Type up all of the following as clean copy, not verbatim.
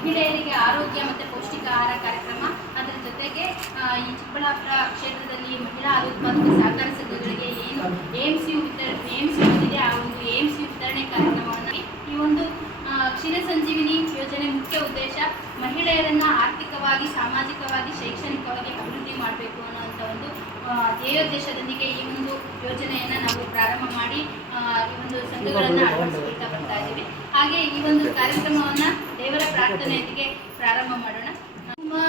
ಮಹಿಳೆಯರಿಗೆ ಆರೋಗ್ಯ ಮತ್ತು ಪೌಷ್ಟಿಕ ಆಹಾರ ಕಾರ್ಯಕ್ರಮ, ಅದರ ಜೊತೆಗೆ ಈ ಚಿಕ್ಕಬಳ್ಳಾಪುರ ಕ್ಷೇತ್ರದಲ್ಲಿ ಮಹಿಳಾ ಹಾಲು ಉತ್ಪಾದಕ ಸಹಕಾರ ಸಂಘಗಳಿಗೆ ಏನು AMC ಇದೆ ಆ ಒಂದು AMC ವಿತರಣೆ ಕಾರ್ಯಕ್ರಮವನ್ನು ಈ ಒಂದು ಕ್ಷೀರ ಸಂಜೀವಿನಿ ಯೋಜನೆ ಮುಖ್ಯ ಉದ್ದೇಶ ಮಹಿಳೆಯರನ್ನು ಆರ್ಥಿಕವಾಗಿ, ಸಾಮಾಜಿಕವಾಗಿ, ಶೈಕ್ಷಣಿಕವಾಗಿ ಅಭಿವೃದ್ಧಿ ಮಾಡಬೇಕು ಅನ್ನೋಂಥ ಒಂದು ಧ್ಯೇಯೋದ್ದೇಶದೊಂದಿಗೆ ಈ ಒಂದು ಯೋಜನೆಯನ್ನು ನಾವು ಪ್ರಾರಂಭ ಮಾಡಿ ಈ ಒಂದು ಸಂಘಗಳನ್ನು ಅಳವಡಿಸಿಕೊಳ್ತಾ ಬರ್ತಾ ಇದ್ದೀವಿ. ಹಾಗೆ ಈ ಒಂದು ಕಾರ್ಯಕ್ರಮವನ್ನು ದೇವರ ಪ್ರಾರ್ಥನೆಯೊಂದಿಗೆ ಪ್ರಾರಂಭ ಮಾಡೋಣ. ಉಮಾ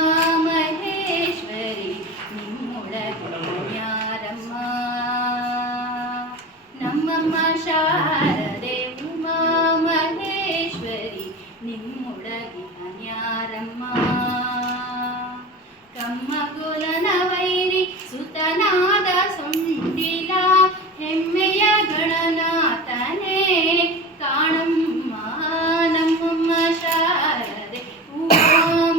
ಮಹೇಶ್ವರಿ ನಿಮ್ಮೊಳಗ್ಯಾರಮ್ಮ, ನಮ್ಮಮ್ಮ ಶಾರದೆ ಉಮಾ ಮಹೇಶ್ವರಿ ನಿಮ್ಮೊಳಗ್ಯಾರಮ್ಮ, ಕಮ್ಮಗುಲನ ವೈರಿ ಸುತನಾದ ಸೊಂಡಿಲ ಹೆಮ್ಮೆಯ ಗಣನಾಥನೇ ಕಾಣಮ್ಮ, ನಮ್ಮಮ್ಮ ಶಾರದೆ ಉಮಾ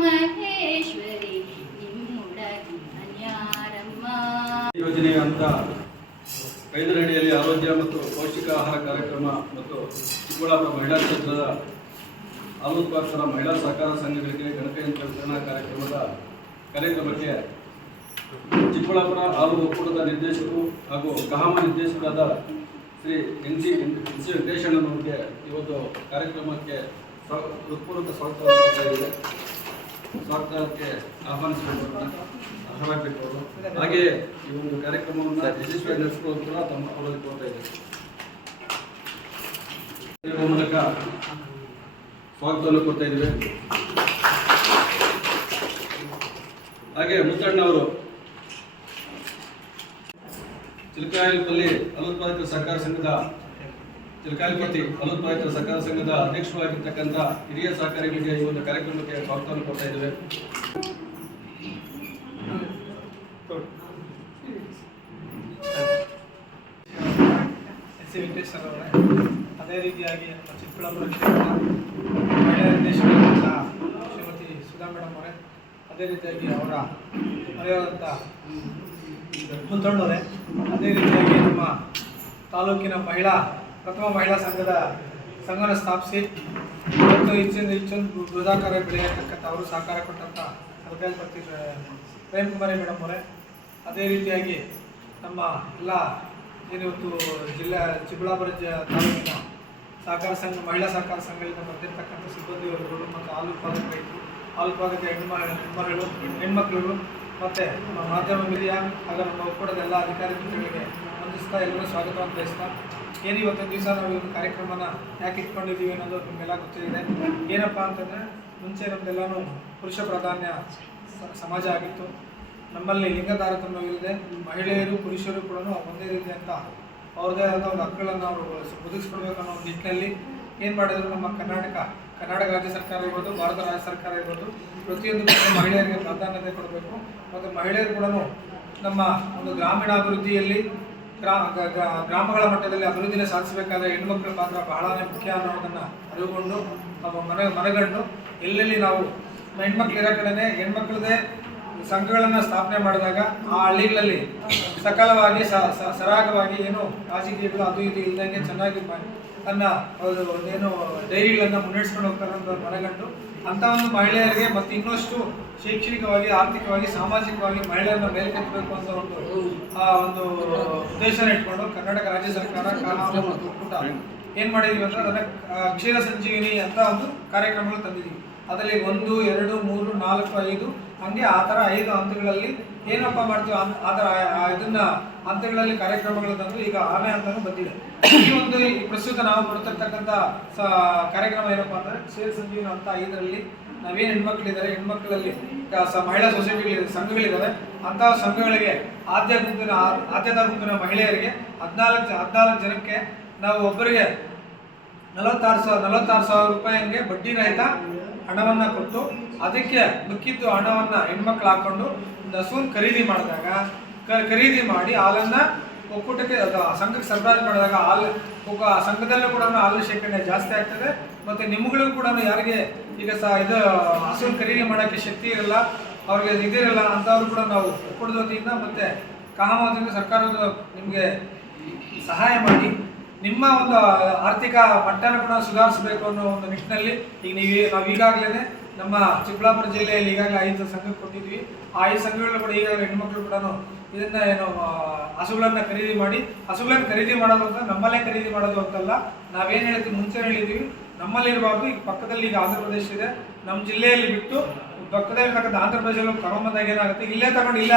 ಮಹೇಶ್ವರಿ ನಿಮ್ಮೊಳಗ್ಯಾರಮ್ಮ. ಯೋಜನೆಯ ಅಂತ 5ರ ಅಡಿಯಲ್ಲಿ ಆರೋಗ್ಯ ಮತ್ತು ಪೌಷ್ಟಿಕ ಆಹಾರ ಕಾರ್ಯಕ್ರಮ ಮತ್ತು ಚಿಕ್ಕಬಳ್ಳಾಪುರ ಮಹಿಳಾ ಕ್ಷೇತ್ರದ ಹಾಲು ಉತ್ಪಾದಕರ ಮಹಿಳಾ ಸಹಕಾರ ಸಂಘಗಳಿಗೆ ಗಣಕಯಂತ್ರ ವಿತರಣಾ ಕಾರ್ಯಕ್ರಮಕ್ಕೆ ಚಿಕ್ಕಬಳ್ಳಾಪುರ ಹಾಲು ಒಕ್ಕೂಟದ ನಿರ್ದೇಶಕರು ಹಾಗೂ ಕಹಾಮ ನಿರ್ದೇಶಕರಾದ ಶ್ರೀ NC ವೆಂಕಟೇಶಣ್ಣನವರಿಗೆ ಇವತ್ತು ಕಾರ್ಯಕ್ರಮಕ್ಕೆ ಹೃತ್ಪೂರ್ವಕ ಸ್ವಾಗತಕ್ಕೆ ಆಹ್ವಾನಿಸಬೇಕು ಅರ್ಹರಾಗಬೇಕು ಅವರು. ಹಾಗೆಯೇ ಈ ಒಂದು ಕಾರ್ಯಕ್ರಮವನ್ನು ಯಶಸ್ವಿಯಾಗಿ ನಡೆಸಿಕೊಳ್ಳಲು ಕೂಡ ತಮ್ಮ ಅವರಲ್ಲಿ ಕೋರ್ತಾ ಇದ್ದೇವೆ. ಮೂಲಕ ಸ್ವಾಗತವನ್ನು ಕೊಡ್ತಾ ಇದ್ದೇವೆ. ಹಾಗೆ ಮುತ್ತಣ್ಣವರು ಚಿಲಕಾಯಲಪಲ್ಲಿ ಹಾಲುತ್ಪಾದಕರ ಸಹಕಾರ ಸಂಘದ ಅಧ್ಯಕ್ಷರಾಗಿರ್ತಕ್ಕಂಥ ಹಿರಿಯ ಸಹಕಾರಿಗಳಿಗೆ ಈ ಒಂದು ಕಾರ್ಯಕ್ರಮಕ್ಕೆ ಸ್ವಾಗತವನ್ನು ಕೊಡ್ತಾ ಇದ್ದೇವೆ. NC ವೆಂಕಟೇಶ್ವರ ಅವರೇ, ಅದೇ ರೀತಿಯಾಗಿ ನಮ್ಮ ಚಿಕ್ಕಬಳ್ಳಾಪುರ ಕ್ಷೇತ್ರದ ಮಹಿಳಾ ನಿರ್ದೇಶಕರಾದ ಶ್ರೀಮತಿ ಸುಧಾ ಮೇಡಮ್ ಅವರೇ, ಅದೇ ರೀತಿಯಾಗಿ ಅವರ ಮನೆಯವರಂಥ ಮುತ್ತಣ್ಣವರೇ, ಅದೇ ರೀತಿಯಾಗಿ ನಮ್ಮ ತಾಲೂಕಿನ ಪ್ರಥಮ ಮಹಿಳಾ ಸಂಘನ ಸ್ಥಾಪಿಸಿ ಇವತ್ತು ಹೆಚ್ಚೊಂದು ಬೃಹದಾಕಾರ ಬೆಳೆಯತಕ್ಕಂಥ ಅವರು ಸಹಕಾರ ಕೊಟ್ಟಂಥ ಸರ್ಕಾರಪತಿ ಪ್ರೇಮಕುಮಾರಿ ಮೇಡಮ್ ಅವರೇ, ಅದೇ ರೀತಿಯಾಗಿ ನಮ್ಮ ಎಲ್ಲ ಏನಿವತ್ತು ಚಿಕ್ಕಬಳ್ಳಾಪುರ ತಾಲೂಕಿನ ಸಹಕಾರ ಸಂಘ ಮಹಿಳಾ ಸಹಕಾರ ಸಂಘದಿಂದ ಬಂದಿರತಕ್ಕಂಥ ಸಿಬ್ಬಂದಿವರ್ಗಗಳು ಮತ್ತು ಹಾಲು ಉತ್ಪಾದಕ ಹೆಣ್ಮಕ್ಳುಗಳು ಮತ್ತು ನಮ್ಮ ಮಾಧ್ಯಮ ಮೀಡಿಯಾ ಹಾಗೂ ನಮ್ಮ ಒಕ್ಕೂಟದ ಎಲ್ಲ ಅಧಿಕಾರಿ ಮಿತ್ರಗಳಿಗೆ ವಂದಿಸ್ತಾ ಎಲ್ಲರೂ ಸ್ವಾಗತವನ್ನು ಬಯಸ್ತಾ, ಏನು ಇವತ್ತೊಂದು ದಿವಸ ನಾವು ಈ ಕಾರ್ಯಕ್ರಮನ ಯಾಕೆ ಇಟ್ಕೊಂಡಿದ್ದೀವಿ ಅನ್ನೋದು ನಿಮಗೆಲ್ಲ ಗೊತ್ತಿದೆ. ಏನಪ್ಪ ಅಂತಂದರೆ, ಮುಂಚೆ ನಮ್ಮದೆಲ್ಲನೂ ಪುರುಷ ಪ್ರಾಧಾನ್ಯ ಸಮಾಜ ಆಗಿತ್ತು. ನಮ್ಮಲ್ಲಿ ಲಿಂಗ ತಾರತಮ್ಯವಿಲ್ಲದೆ ಮಹಿಳೆಯರು ಪುರುಷರು ಕೂಡ ಒಂದೇ ರೀತಿಯಂತ ಅವ್ರದ್ದೇ ಆದ ಒಂದು ಹಕ್ಕುಗಳನ್ನು ಅವರು ಒದಗಿಸ್ಕೊಡ್ಬೇಕು ಅನ್ನೋ ಒಂದು ನಿಟ್ಟಿನಲ್ಲಿ ಏನು ಮಾಡಿದ್ರು, ನಮ್ಮ ಕರ್ನಾಟಕ ರಾಜ್ಯ ಸರ್ಕಾರ ಇರ್ಬೋದು, ಭಾರತ ರಾಜ್ಯ ಸರ್ಕಾರ ಇರ್ಬೋದು, ಪ್ರತಿಯೊಂದು ಮಹಿಳೆಯರಿಗೆ ಪ್ರಾಧಾನ್ಯತೆ ಕೊಡಬೇಕು ಮತ್ತು ಮಹಿಳೆಯರು ಕೂಡ ನಮ್ಮ ಒಂದು ಗ್ರಾಮೀಣಾಭಿವೃದ್ಧಿಯಲ್ಲಿ ಗ್ರಾಮಗಳ ಮಟ್ಟದಲ್ಲಿ ಅಭಿವೃದ್ಧಿನ ಸಾಧಿಸಬೇಕಾದ್ರೆ ಹೆಣ್ಮಕ್ಳ ಪಾತ್ರ ಬಹಳನೇ ಮುಖ್ಯ ಅನ್ನೋದನ್ನು ಅರಿವುಕೊಂಡು ಮನಗಂಡು ಎಲ್ಲೆಲ್ಲಿ ನಾವು ಹೆಣ್ಮಕ್ಳಿರೋ ಕಡೆನೇ ಹೆಣ್ಮಕ್ಳದೇ ಸಂಘಗಳನ್ನು ಸ್ಥಾಪನೆ ಮಾಡಿದಾಗ ಆ ಹಳ್ಳಿಗಳಲ್ಲಿ ಸಕಾಲವಾಗಿ ಸರಾಗವಾಗಿ ಏನು ರಾಜಕೀಯಗಳು ಅದು ಇದು ಇಲ್ಲದಂಗೆ ಚೆನ್ನಾಗಿ ತನ್ನ ಏನು ಡೈರಿಗಳನ್ನು ಮುನ್ನಡೆಸ್ಕೊಂಡು ಹೋಗ್ತಾರೆ ಅಂತ ಮನಗಂಡು ಅಂಥ ಒಂದು ಮಹಿಳೆಯರಿಗೆ ಮತ್ತು ಇನ್ನಷ್ಟು ಶೈಕ್ಷಣಿಕವಾಗಿ, ಆರ್ಥಿಕವಾಗಿ, ಸಾಮಾಜಿಕವಾಗಿ ಮಹಿಳೆಯರನ್ನ ಮೇಲ್ಕೆತ್ತಬೇಕು ಅಂತ ಒಂದು ಉದ್ದೇಶನ ಇಟ್ಕೊಂಡು ಕರ್ನಾಟಕ ರಾಜ್ಯ ಸರ್ಕಾರ ಮತ್ತು ಒಕ್ಕೂಟ ಏನು ಮಾಡಿದೀವಿ ಅಂದ್ರೆ ಅದನ್ನ ಕ್ಷೀರ ಸಂಜೀವಿನಿ ಅಂತ ಒಂದು ಕಾರ್ಯಕ್ರಮಗಳು ತಂದಿದ್ದೀವಿ. ಅದರಲ್ಲಿ 1, 2, 3, 4, 5 ಹಂಗೆ ಆ ಥರ 5 ಹಂತಗಳಲ್ಲಿ ಏನಪ್ಪ ಮಾಡ್ತೀವಿ ಆ ಥರ ಇದನ್ನ ಹಂತಗಳಲ್ಲಿ ಕಾರ್ಯಕ್ರಮಗಳು ತಂದು ಈಗ 6ನೇ ಹಂತನೂ ಬಂದಿದೆ. ಈ ಪ್ರಸ್ತುತ ನಾವು ಕೊಡ್ತಿರ್ತಕ್ಕಂಥ ಕಾರ್ಯಕ್ರಮ ಏನಪ್ಪ ಅಂದರೆ ಕ್ಷೀರ ಸಂಜೀವಿನಿ ಹಂತ 5ರಲ್ಲಿ ನಾವೇನು ಹೆಣ್ಮಕ್ಳಿದ್ದಾರೆ, ಹೆಣ್ಮಕ್ಳಲ್ಲಿ ಮಹಿಳಾ ಸೊಸೈಟಿಗಳಿದೆ, ಸಂಘಗಳಿದ್ದಾರೆ, ಅಂತಹ ಸಂಘಗಳಿಗೆ ಆದ್ಯತಾ ಗುಂಪಿನ ಮಹಿಳೆಯರಿಗೆ 14 ಜನಕ್ಕೆ ನಾವು ಒಬ್ಬರಿಗೆ 46,000 ರೂಪಾಯಿಗೆ ಬಡ್ಡಿ ರಹಿತ ಹಣವನ್ನು ಕೊಟ್ಟು ಅದಕ್ಕೆ ಮಿಕ್ಕಿದ್ದು ಹಣವನ್ನು ಹೆಣ್ಮಕ್ಳು ಹಾಕೊಂಡು ಒಂದು ಹಸುವನ್ನು ಖರೀದಿ ಮಾಡಿ ಹಾಲನ್ನು ಒಕ್ಕೂಟಕ್ಕೆ ಸಂಘಕ್ಕೆ ಸರಬರಾಜು ಮಾಡಿದಾಗ ಸಂಘದಲ್ಲೂ ಕೂಡ ಹಾಲಿನ ಶೇಖರಣೆ ಜಾಸ್ತಿ ಆಗ್ತದೆ. ಮತ್ತು ನಿಮ್ಗಳಿಗೂ ಕೂಡ ಯಾರಿಗೆ ಈಗ ಇದು ಹಸುವನ್ನು ಖರೀದಿ ಮಾಡೋಕ್ಕೆ ಶಕ್ತಿ ಇರಲ್ಲ, ಅವ್ರಿಗೆ ಇದಿರಲ್ಲ ಅಂಥವ್ರು ಕೂಡ ನಾವು ಒಕ್ಕೂಟದ ವತಿಯಿಂದ ಮತ್ತು ಕಹಾಮ ವತಿಯಿಂದ ಸರ್ಕಾರದ ನಿಮಗೆ ಸಹಾಯ ಮಾಡಿ ನಿಮ್ಮ ಒಂದು ಆರ್ಥಿಕ ಮಟ್ಟನ ಕೂಡ ಸುಧಾರಿಸಬೇಕು ಅನ್ನೋ ಒಂದು ನಿಟ್ಟಿನಲ್ಲಿ ಈಗ ನಾವು ಈಗಾಗಲೇ ನಮ್ಮ ಚಿಕ್ಕಬಳ್ಳಾಪುರ ಜಿಲ್ಲೆಯಲ್ಲಿ ಈಗಾಗಲೇ 5 ಸಂಘಕ್ಕೆ ಕೊಟ್ಟಿದ್ವಿ. ಆ 5 ಸಂಘಗಳು ಕೂಡ ಈಗಾಗಲೇ ಹೆಣ್ಮಕ್ಳು ಕೂಡ ಇದನ್ನ ಹಸುಗಳನ್ನು ಖರೀದಿ ಮಾಡೋದು ಅಂತ ನಮ್ಮಲ್ಲೇ ಖರೀದಿ ಮಾಡೋದು ಅಂತಲ್ಲ. ನಾವೇನು ಹೇಳ್ತೀವಿ, ಮುಂಚೆ ಹೇಳಿದ್ದೀವಿ, ನಮ್ಮಲ್ಲಿರಬಾರ್ದು. ಈಗ ಪಕ್ಕದಲ್ಲಿ ಈಗ ಆಂಧ್ರ ಪ್ರದೇಶ ಇದೆ, ನಮ್ಮ ಜಿಲ್ಲೆಯಲ್ಲಿ ಬಿಟ್ಟು ಪಕ್ಕದಲ್ಲಿರ್ತಕ್ಕಂಥ ಆಂಧ್ರ ಪ್ರದೇಶದಲ್ಲಿ ತಗೊಂಬಂದಾಗ ಏನಾಗುತ್ತೆ, ಇಲ್ಲೇ ತಗೊಂಡು ಇಲ್ಲ.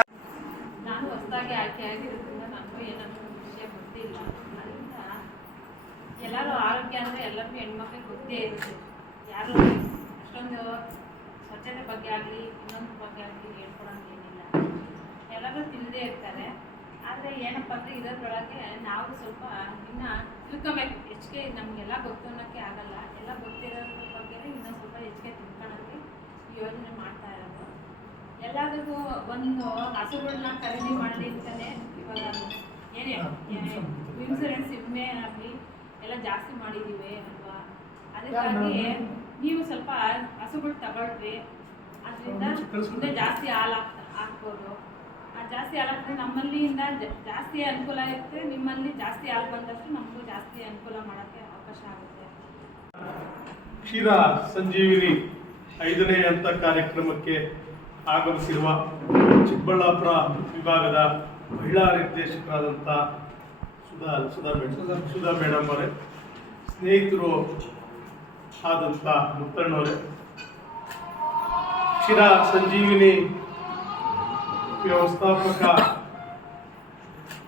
ನಾನು ಹೊಸದಾಗಿ ಆಯ್ಕೆ ಆಗಿರೋದ್ರಿಂದ ನನಗೂ ಏನಂತ ವಿಷಯ ಗೊತ್ತಿಲ್ಲ. ಅದರಿಂದ ಎಲ್ಲರೂ ಆರೋಗ್ಯ ಅಂದರೆ ಎಲ್ಲರಿಗೂ ಹೆಣ್ಮಕ್ಳಿಗೆ ಗೊತ್ತೇ ಇರುತ್ತೆ. ಯಾರು ಅಷ್ಟೊಂದು ಸ್ವಚ್ಛತೆ ಬಗ್ಗೆ ಆಗಲಿ ಇನ್ನೊಂದು ಬಗ್ಗೆ ಆಗಲಿ ಹೇಳ್ಕೊಡೋಂಗೇನಿಲ್ಲ, ಎಲ್ಲರೂ ತಿಳಿದೇ ಇರ್ತಾರೆ. ಆದರೆ ಏನಪ್ಪ ಅಂದರೆ ಇದರೊಳಗೆ ನಾವು ಸ್ವಲ್ಪ ಇನ್ನೂ ತಿಳ್ಕೊಬೇಕು. ಹೆಚ್ಚಿಗೆ ನಮಗೆಲ್ಲ ಗೊತ್ತು ಅನ್ನೋಕ್ಕೆ ಆಗಲ್ಲ. ಎಲ್ಲ ಗೊತ್ತಿರೋದ್ರ ಬಗ್ಗೆ ಇನ್ನೂ ಸ್ವಲ್ಪ ಹೆಚ್ಚಿಗೆ ತಿಳ್ಕೊಳ್ಳೋಕ್ಕೆ ಈ ಯೋಜನೆ ಮಾಡ್ತಾ ಇರೋದು. ಎಲ್ಲರಿಗೂ ಒಂದು ಹಸುಗಳನ್ನ ಖರೀದಿ ಮಾಡಲಿ ಅಂತಲೇ ಇವಾಗ ಏನೇ ಇನ್ಸೂರೆನ್ಸ್ ವಿಮೆ ಆಗಲಿ ಎಲ್ಲ ಜಾಸ್ತಿ ಮಾಡಿದ್ದೀವಿ ಅಲ್ವಾ. ಅದಕ್ಕಾಗಿ ನೀವು ಸ್ವಲ್ಪ ಹಸುಗಳು ತಗೊಳ್ರಿ. ಅದರಿಂದ ಇನ್ನೂ ಜಾಸ್ತಿ ಹಾಲು ಹಾಕ್ಬೋದು. ಆ ಜಾಸ್ತಿ ಹಾಲು ಹಾಕಿದ್ರೆ ನಮ್ಮಲ್ಲಿಂದ ಜಾಸ್ತಿ ಅನುಕೂಲ ಇರುತ್ತೆ. ನಿಮ್ಮಲ್ಲಿ ಜಾಸ್ತಿ ಹಾಲು ಬಂದಷ್ಟು ನಮಗೂ ಜಾಸ್ತಿ ಅನುಕೂಲ ಮಾಡೋಕ್ಕೆ ಅವಕಾಶ ಆಗುತ್ತೆ. ಕ್ಷೀರ ಸಂಜೀವಿನಿ 5ನೇ ಹಂತ ಕಾರ್ಯಕ್ರಮಕ್ಕೆ ಆಗಮಿಸಿರುವ ಚಿಕ್ಕಬಳ್ಳಾಪುರ ವಿಭಾಗದ ಮಹಿಳಾ ನಿರ್ದೇಶಕರಾದಂಥ ಸುಧಾ ಮೇಡಮ್ ಅವರೇ, ಸ್ನೇಹಿತರು ಆದಂಥ ಮುತ್ತಣ್ಣವರೇ, ಕ್ಷೀರ ಸಂಜೀವಿನಿ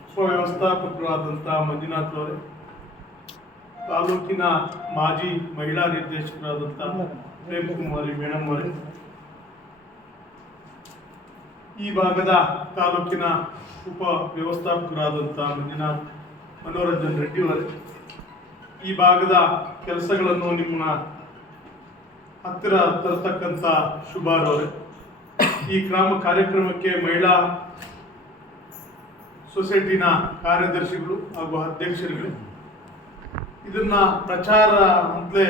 ಉಪವ್ಯವಸ್ಥಾಪಕರು ಆದಂಥ ಮಂಜುನಾಥ್ ಅವರೇ, ತಾಲೂಕಿನ ಮಾಜಿ ಮಹಿಳಾ ನಿರ್ದೇಶಕರಾದಂಥ ಪ್ರೇಮ್ ಕುಮಾರಿ ಮೇಡಮ್ ಅವರೇ, ಈ ಭಾಗದ ತಾಲೂಕಿನ ಉಪ ವ್ಯವಸ್ಥಾಪಕರಾದಂಥ ಮನೋರಂಜನ್ ರೆಡ್ಡಿ ಅವರೇ, ಈ ಭಾಗದ ಕೆಲಸಗಳನ್ನು ನಿಮ್ಮ ಹತ್ತಿರ ತರತಕ್ಕಂಥ ಶುಭಾರವರೇ, ಈ ಕಾರ್ಯಕ್ರಮಕ್ಕೆ ಮಹಿಳಾ ಸೊಸೈಟಿನ ಕಾರ್ಯದರ್ಶಿಗಳು ಹಾಗೂ ಅಧ್ಯಕ್ಷರುಗಳು, ಇದನ್ನ ಪ್ರಚಾರ ಅಂತಲೇ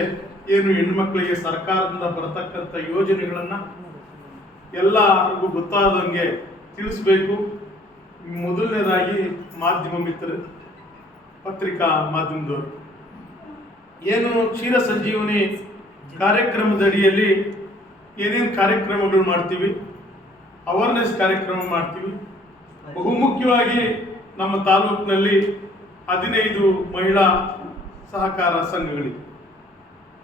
ಏನು ಹೆಣ್ಮಕ್ಳಿಗೆ ಸರ್ಕಾರದಿಂದ ಬರತಕ್ಕಂಥ ಯೋಜನೆಗಳನ್ನು ಎಲ್ಲರಿಗೂ ಗೊತ್ತಾದಂಗೆ ತಿಳಿಸ್ಬೇಕು. ಮೊದಲನೇದಾಗಿ ಮಾಧ್ಯಮ ಮಿತ್ರರು, ಪತ್ರಿಕಾ ಮಾಧ್ಯಮದವರು, ಏನು ಕ್ಷೀರ ಸಂಜೀವನಿ ಕಾರ್ಯಕ್ರಮದ ಅಡಿಯಲ್ಲಿ ಏನೇನು ಕಾರ್ಯಕ್ರಮಗಳು ಮಾಡ್ತೀವಿ, ಅವೇರ್ನೆಸ್ ಕಾರ್ಯಕ್ರಮ ಮಾಡ್ತೀವಿ. ಬಹುಮುಖ್ಯವಾಗಿ ನಮ್ಮ ತಾಲೂಕಿನಲ್ಲಿ 15 ಮಹಿಳಾ ಸಹಕಾರ ಸಂಘಗಳಿವೆ.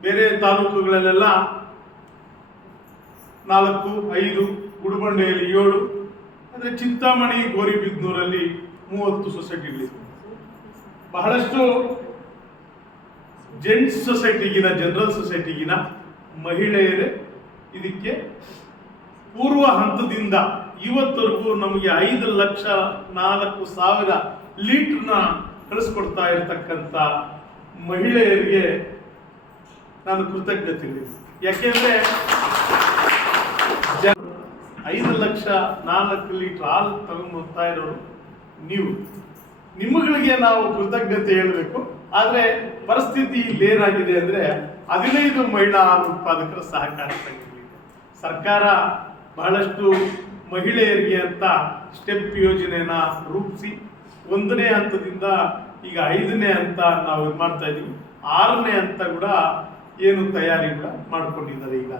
ಬೇರೆ ತಾಲೂಕುಗಳಲ್ಲೆಲ್ಲ 4, 5, ಗುಡಿಬಂಡೆಯಲ್ಲಿ 7, ಅಂದರೆ ಚಿಂತಾಮಣಿ ಗೌರಿಬಿದನೂರಲ್ಲಿ 30 ಸೊಸೈಟಿಗಳಿವೆ. ಬಹಳಷ್ಟು ಜೆಂಟ್ಸ್ ಸೊಸೈಟಿಗಿನ, ಜನರಲ್ ಸೊಸೈಟಿಗಿನ ಮಹಿಳೆಯರೇ ಇದಕ್ಕೆ ಪೂರ್ವ ಹಂತದಿಂದ ಇವತ್ತವರೆಗೂ ನಮಗೆ 5,04,000 ಲೀಟರ್ನ ಕಳಿಸ್ಕೊಡ್ತಾ ಇರತಕ್ಕಂಥ ಮಹಿಳೆಯರಿಗೆ ನಾನು ಕೃತಜ್ಞತೆ. ಯಾಕೆಂದ್ರೆ 5,04,000 ಲೀಟರ್ ಹಾಲು ತಗೊಂಡ್ಬರ್ತಾ ಇರೋರು ನೀವು, ನಿಮ್ಮಗಳಿಗೆ ನಾವು ಕೃತಜ್ಞತೆ ಹೇಳಬೇಕು. ಆದರೆ ಪರಿಸ್ಥಿತಿ ಇಲ್ಲೇನಾಗಿದೆ ಅಂದರೆ 15 ಮಹಿಳಾ ಹಾಲು ಉತ್ಪಾದಕರ ಸಹಕಾರ ಸಂಘಗಳಿದೆ. ಸರ್ಕಾರ ಬಹಳಷ್ಟು ಮಹಿಳೆಯರಿಗೆ ಅಂತ ಸ್ಟೆಪ್ ಯೋಜನೆಯನ್ನ ರೂಪಿಸಿ 1ನೇ ಹಂತದಿಂದ ಈಗ 5ನೇ ಹಂತ ನಾವು ಇದು ಮಾಡ್ತಾ ಇದ್ದೀವಿ. 6ನೇ ಹಂತ ಕೂಡ ಏನು ತಯಾರಿ ಕೂಡ ಮಾಡ್ಕೊಂಡಿದ್ದಾರೆ. ಈಗ